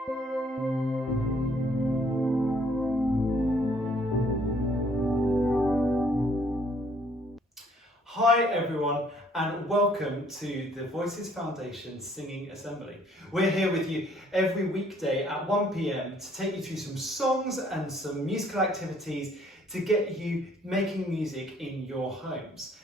Hi everyone, and welcome to the Voices Foundation Singing Assembly. We're here with you every weekday at 1 p.m. to take you through some songs and some musical activities to get you making music in your homes.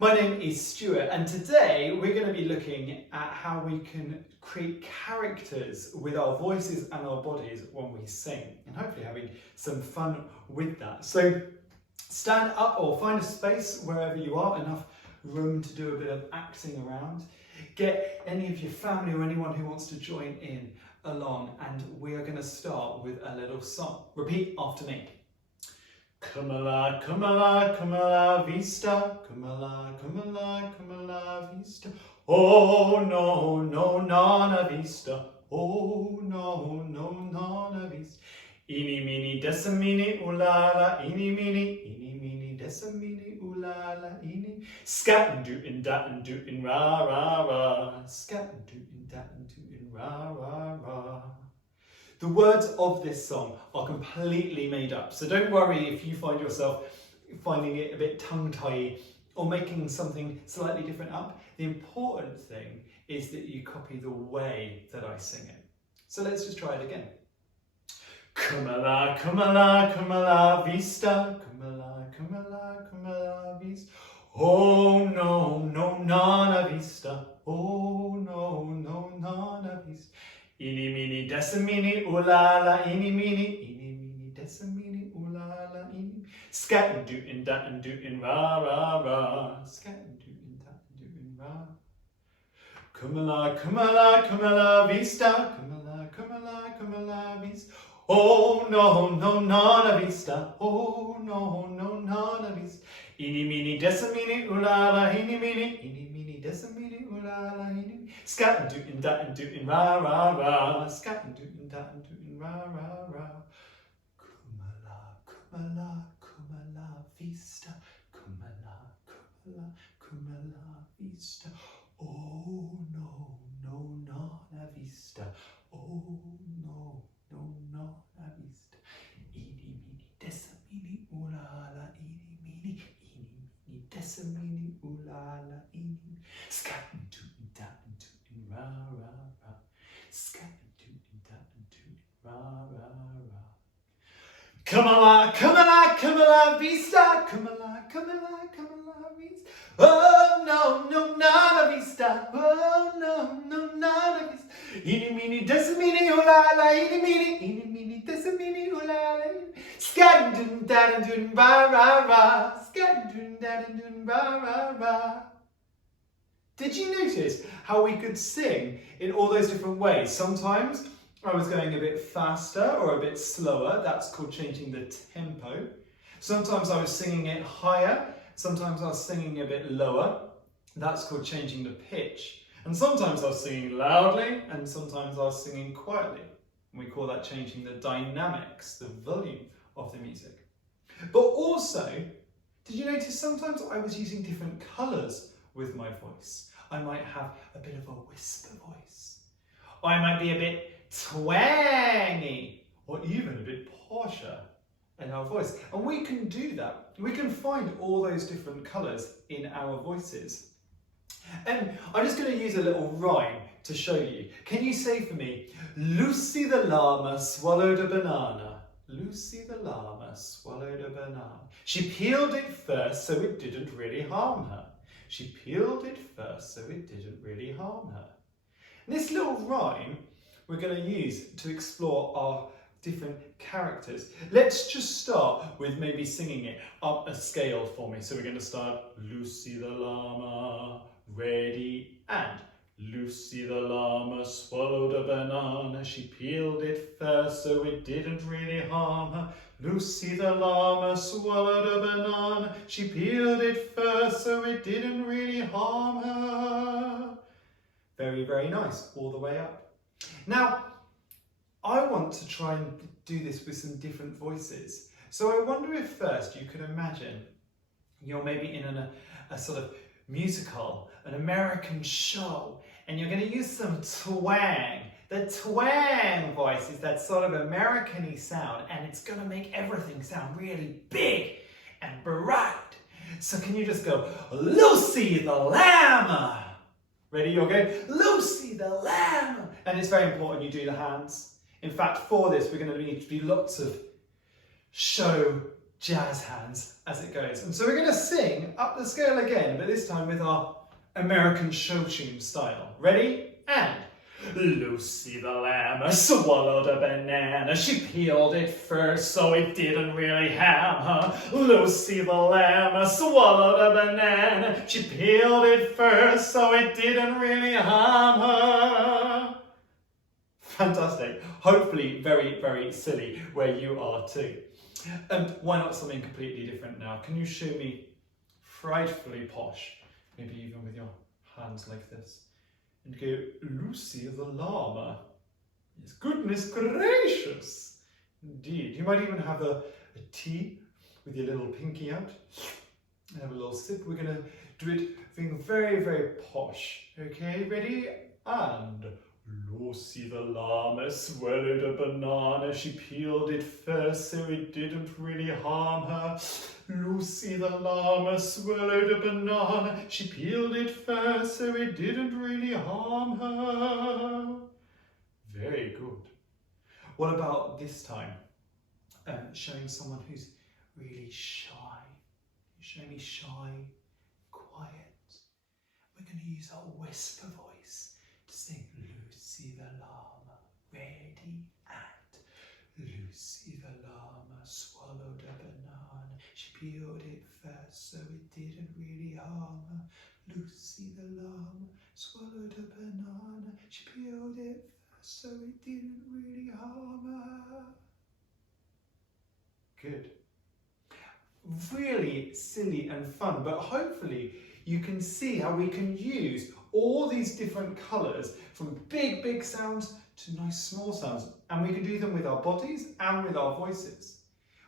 My name is Stuart, and today we're going to be looking at how we can create characters with our voices and our bodies when we sing, and hopefully having some fun with that. So stand up or find a space wherever you are, enough room to do a bit of acting around. Get any of your family or anyone who wants to join in along, and we are going to start with a little song. Repeat after me. Come ala, come ala, come ala vista, come ala, come ala, come ala vista. Oh no, no, nana vista. Oh no, no, nana vista. Eeny, meeny, decimini, ooh la la, eeny, meeny, decimini, ooh la la, eeny. Scat and dootin', dat and dootin', ra, ra, ra. Scat and dootin', dat and dootin', ra, ra, ra. The words of this song are completely made up, so don't worry if you find yourself finding it a bit tongue-tied or making something slightly different up. The important thing is that you copy the way that I sing it. So let's just try it again. Come ala, come ala, come ala vista, come ala, come ala, come ala vista. Oh no, no, nana vista. Oh no, no, nana vista. Eeny, meeny, decimini, ooh la la, eeny, meeny, decimini, ooh la la, eeny. Scat and dootin', dat and dootin', ra, ra, ra. Scat and dootin', dat and dootin', ra. Come ala, come ala, come ala vista, come ala, come ala, come ala vista. Oh no, no, nana vista. Oh no, no, nana vista. Eeny, meeny, decimini, ooh la la, eeny, meeny, decimini, ooh la la, eeny. Scat and dootin', dat and dootin', ra, ra, ra. Scat and dootin', dat and dootin', ra, ra, ra. Come ala, vista. Come ala, vista. Oh no, no, nana vista. Oh no, no, nana vista. Eeny, meeny, decimini, ooh la la, eeny, meeny, decimini, ooh la la, eeny. Scat and dootin', dat and dootin', ra, ra, ra. Scat and dootin', dat and dootin', ra, ra, ra. Come ala, vista. Come ala, vista. Oh no, no, nana vista. Oh no, no, nana vista. Eeny, meeny, decimini, ooh la la, eeny, meeny, decimini, ooh la la. Scat and dootin', dat and dootin', ra, ra, ra. Scat and dootin', dat and dootin', ra, ra, ra. Did you notice how we could sing in all those different ways? Sometimes I was going a bit faster or a bit slower. That's called changing the tempo. Sometimes I was singing it higher. Sometimes I was singing a bit lower. That's called changing the pitch. And sometimes I was singing loudly, and sometimes I was singing quietly. And we call that changing the dynamics, the volume of the music. But also, did you notice sometimes I was using different colours with my voice? I might have a bit of a whisper voice. I might be a bit twangy, or even a bit posher in our voice. And we can do that. We can find all those different colours in our voices. And I'm just going to use a little rhyme to show you. Can you say for me, Lucy the llama swallowed a banana. Lucy the llama swallowed a banana. She peeled it first so it didn't really harm her. She peeled it first so it didn't really harm her. And this little rhyme we're going to use to explore our different characters. Let's just start with maybe singing it up a scale for me. So we're going to start Lucy the llama, ready, and Lucy the llama swallowed a banana. She peeled it first so it didn't really harm her. Lucy the llama swallowed a banana. She peeled it first so it didn't really harm her. Very, very nice, all the way up. Now, I want to try and do this with some different voices. So I wonder if first you could imagine you're maybe in a sort of musical, an American show, and you're going to use some twang The twang voice is that sort of American-y sound, and it's going to make everything sound really big and bright. So can you just go, Lucy the lamb? Ready? You'll go, Lucy the lamb. And it's very important you do the hands. In fact, for this, we're going to need to do lots of show jazz hands as it goes. And so we're going to sing up the scale again, but this time with our American show tune style. Ready? And Lucy the lamb swallowed a banana. She peeled it first so it didn't really harm her. Lucy the lamb swallowed a banana. She peeled it first so it didn't really harm her. Fantastic. Hopefully very, very silly where you are too. And why not something completely different now? Can you show me frightfully posh? Maybe even with your hands like this. And go, Lucy the llama. Yes, goodness gracious. Indeed. You might even have a tea with your little pinky out. And have a little sip. We're going to do it being very, very posh. Okay, ready? And Lucy the llama swallowed a banana. She peeled it first so it didn't really harm her. Lucy the llama swallowed a banana. She peeled it first so it didn't really harm her. Very good. What about this time? Showing someone who's really shy. Show me shy, quiet. We're going to use our whisper voice to sing Lucy the llama. Ready? And Lucy the llama swallowed a banana. She peeled it first so it didn't really harm her. Lucy the llama swallowed a banana. She peeled it first so it didn't really harm her. Good. Really silly and fun, but hopefully you can see how we can use all these different colours from big, big sounds to nice small sounds, and we can do them with our bodies and with our voices.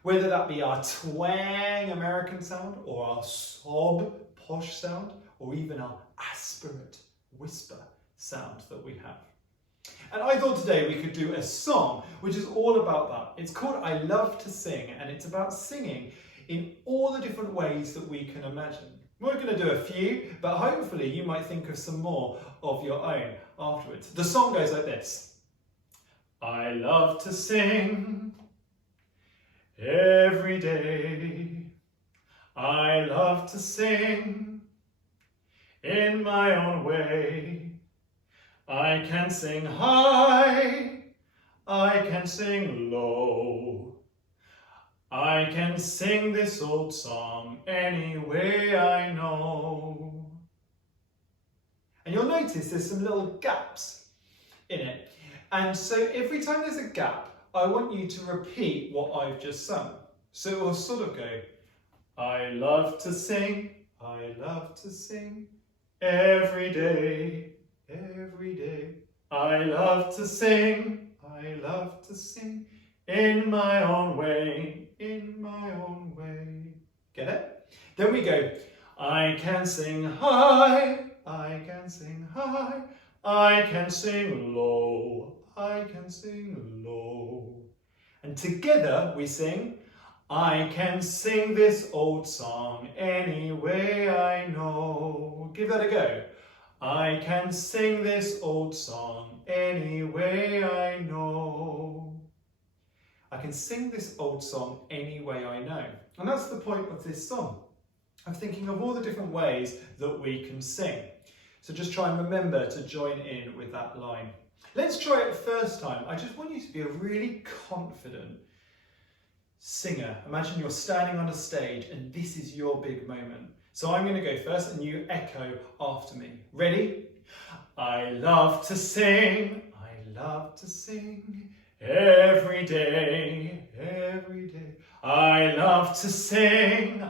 Whether that be our twang American sound or our sob posh sound or even our aspirate whisper sound that we have. And I thought today we could do a song which is all about that. It's called I Love to Sing, and it's about singing in all the different ways that we can imagine. We're going to do a few, but hopefully you might think of some more of your own afterwards. The song goes like this. I love to sing every day. I love to sing in my own way. I can sing high, I can sing low. I can sing this old song any way I know. And you'll notice there's some little gaps in it. And so every time there's a gap, I want you to repeat what I've just sung. So it will sort of go, I love to sing every day, every day. I love to sing in my own way, in my own way. Get it? Then we go, I can sing high, I can sing high, I can sing low, I can sing low. And together we sing, I can sing this old song any way I know. Give that a go. I can sing this old song any way I know. I can sing this old song any way I know. And that's the point of this song. I'm thinking of all the different ways that we can sing. So just try and remember to join in with that line. Let's try it first time. I just want you to be a really confident singer. Imagine you're standing on a stage and this is your big moment. So I'm going to go first and you echo after me. Ready? I love to sing every day, every day. I love to sing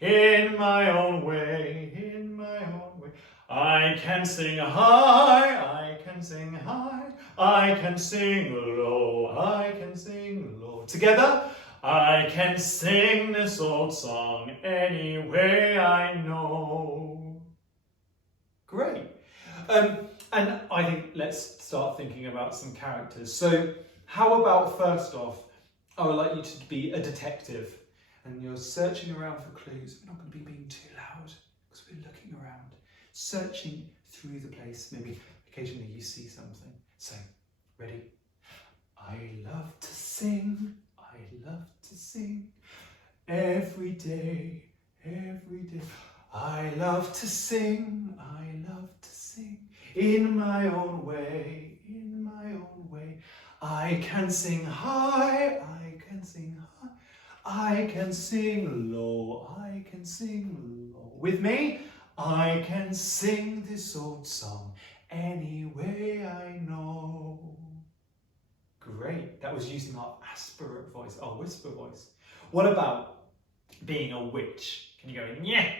in my own way, in my own way. I can sing high, I can sing high, I can sing low, I can sing low. Together, I can sing this old song any way I know. Great. And I think let's start thinking about some characters. So how about first off, I would like you to be a detective and you're searching around for clues. We're not going to be being too loud because we're looking around, searching through the place. Maybe occasionally you see something. So, ready? I love to sing, I love to sing, every day, every day. I love to sing, I love to sing, in my own way, in my own way. I can sing high, I can sing high, I can sing low, I can sing low. With me, I can sing this old song any way I know. Great, that was using our aspirate voice, our whisper voice. What about being a witch? Can you go, yeah,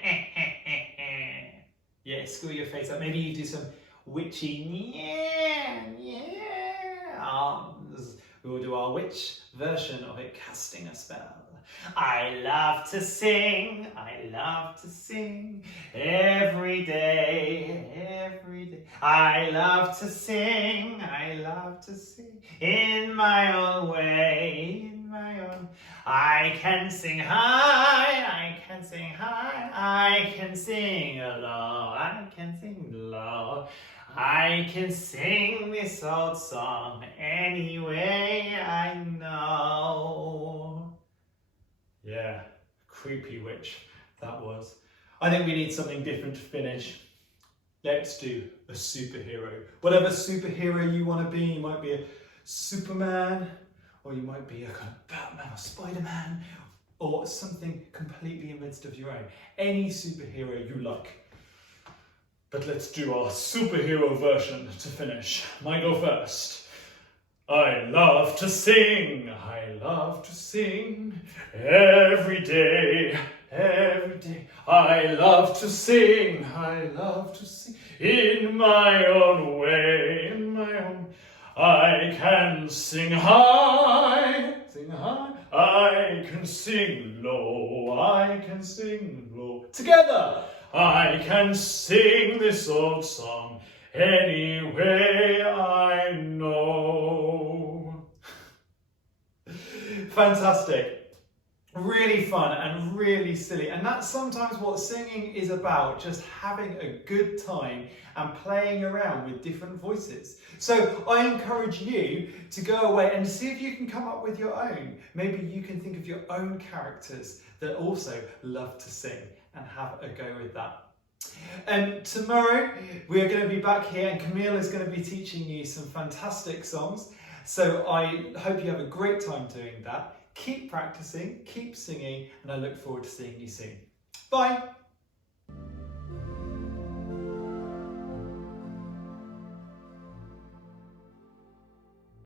yeah, screw your face up. Maybe you do some witchy, yeah. We will do our witch version of it, casting a spell. I love to sing, every day, every day. I love to sing, in my own way, in my own. I can sing high, I can sing high, I can sing low, I can sing low. I can sing this old song any way I know. Yeah, creepy witch that was. I think we need something different to finish. Let's do a superhero. Whatever superhero you want to be, you might be a Superman, or you might be a kind of Batman or Spider-Man, or something completely in the midst of your own. Any superhero you like. But let's do our superhero version to finish. Mine go first. I love to sing, every day, every day. I love to sing, in my own way, in my own. I can sing high, I can sing low, together. I can sing this old song any way I know. Fantastic. Really fun and really silly. And that's sometimes what singing is about, just having a good time and playing around with different voices. So I encourage you to go away and see if you can come up with your own. Maybe you can think of your own characters that also love to sing and have a go with that. And tomorrow we're going to be back here and Camille is going to be teaching you some fantastic songs. So I hope you have a great time doing that. Keep practicing, keep singing, and I look forward to seeing you soon. Bye!